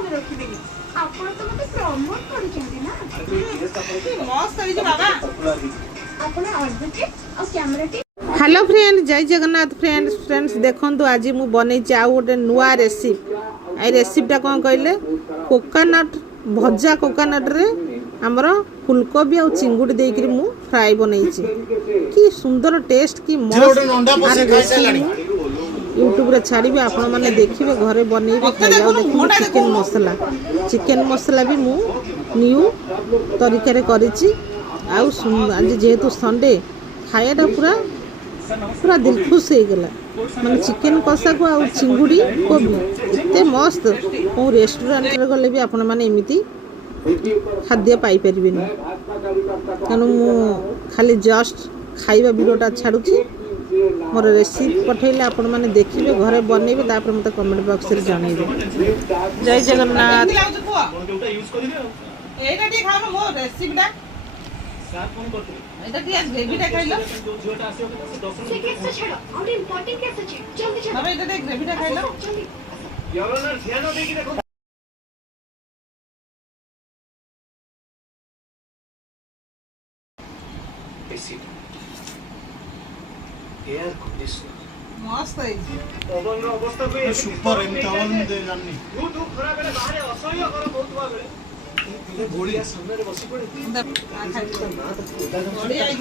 ମନେ ରଖିବେନି। ଆପଣ ତ ମତେ ପ୍ରମୋଟ କରୁଛନ୍ତି ନା। ମସ୍ତ ହେଇଛି ବାବା। ଆପଣ ଆଡଭୋକେଟ ଆଉ କ୍ୟାମେରାଟି। हेलो फ्रेंड, जय जगन्नाथ फ्रेंड्स देखंतु आज मु बनैछि आ गोटे नुआ रेसिपी। आई रेसिपीटा कौन कहले कोकोनट भजा कोकोनट रे हमर फुलकोबी आ चिंगुड़ी देकरी मु फ्राई बनैछि। कि सुंदर टेस्ट कि मस्त यूट्यूब रे छाड़ी आपण माने देखिबे घरे बनैबे खाइबा। देखिबे चिकन मसला भी मु न्यू तरीका रे करिछि। आ आज जेहेतु संडे खायाटा पूरा पूरा दिल खुश हो गला। माने चिकन कषा को आ चिंगुड़ी कोबी एते मस्त को रेस्टोरेंट रे गले भी आपण माने एमिति खाद्य पाई परिबेनी। कानु मु खाली जस्ट खाइबा वीडियोटा छाडुछि। मोर रेसिपी पठैले आपण माने देखिबे घरे बनैबे तापर मते कमेंट बॉक्स रे जणाइबे। जय जगन्नाथ। एटा टी खानो मो रेसिपीटा सार फोन करते एटा टी ग्रेवीटा खाइलो जोटा आसे से केस छाड़ो और इंपॉर्टेंट केस छै जल्दी छाड़ो। बाबा एटा ग्रेवीटा खाइलो जल्दी योरनर ध्यान देकी देखो एसिड एयर कंडीशनर मस्त ହେଇଛି। पवन रो अवस्था पे सुपर एम चावल में दे जाननी यूट्यूब खरा बेले बाहर असह्य कर बहुतवा बेले गोलिया सामने रे बसी पड़े बड़ी आई